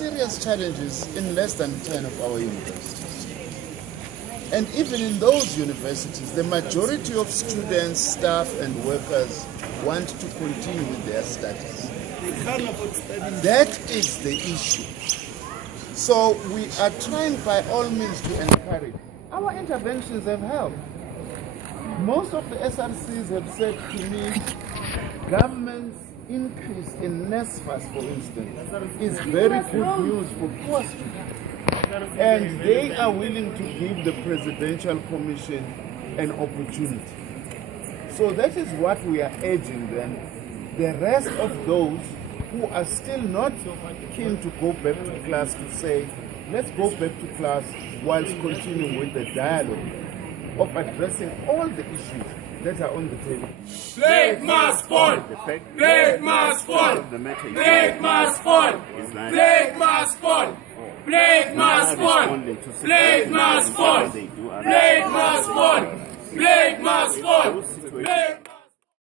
serious challenges in less than 10 of our universities. And even in those universities, the majority of students, staff, and workers want to continue with their studies. That is the issue. So we are trying by all means to encourage. Our interventions have helped. Most of the SRCs have said to me, government's increase in NSFAS, for instance, is very good news for poor students. And they are willing to give the Presidential Commission an opportunity. So that is what we are urging then. The rest of those who are still not keen to go back to class to say, let's go back to class whilst continuing with the dialogue of addressing all the issues that are on the table. Blake must fall! Blake must fall! Blake must fall! Blake must fall! Blake must fall! Blake must fall! Blake must fall! Blake must fall!